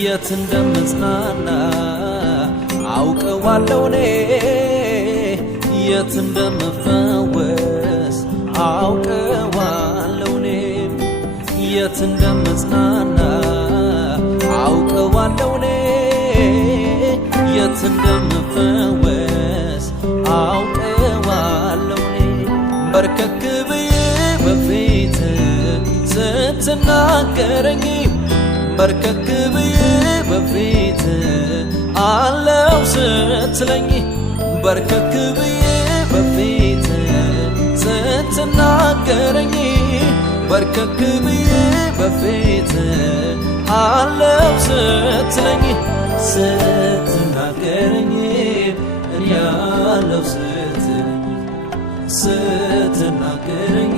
የት እንደምጽናና አውቀዋለሁ እኔ የት እንደምፈወስ አውቀዋለሁ እኔ የት እንደምጽናና አውቀዋለሁ እኔ የት እንደምፈወስ አውቀዋለሁ እኔ በርከክ ብዬ በፊት ስትናገረኝ በርከክ ብዬ በፊት አለው ስትለኝ በርከክ ብዬ በፊት ስትናገረኝ በርከክ ብዬ በፊት አለው ስትለኝ ስትናገረኝ እኔ አለው ስትለኝ ስትናገረኝ